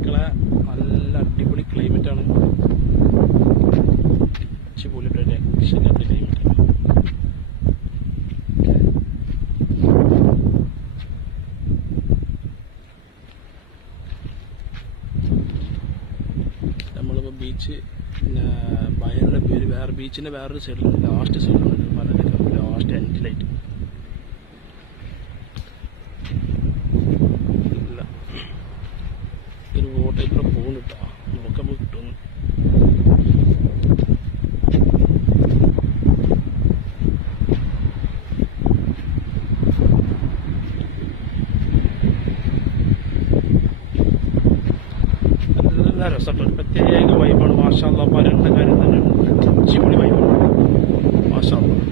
മക്കളെ നല്ല അടിപൊളി ക്ലൈമറ്റാണ്. അടിപൊളിയുടെ രക്ഷയില്ലാത്ത ക്ലൈമറ്റ്. നമ്മളിപ്പോൾ ബീച്ച് പിന്നെ ബയറിൻ്റെ പേര് വേറെ ബീച്ചിൻ്റെ വേറൊരു സൈഡിലുണ്ട്, ലാസ്റ്റ് സൈഡിലുണ്ട് മലയുടെ ലാസ്റ്റ് എൻഡിലായിട്ട്. ഇല്ല ഒരു ബോട്ട് ഇവിടെ പോകുന്നു കേട്ടോ, നോക്കുമ്പോൾ കിട്ടുന്നു. നല്ല രസമുണ്ട്, ഒരു പ്രത്യേക വൈബാണ്. മാഷാ അല്ലാഹ്, പരണ്ട കാര്യം തന്നെയാണ്, അടിപൊളി വൈബാണ്. മാഷാ അല്ലാഹ്.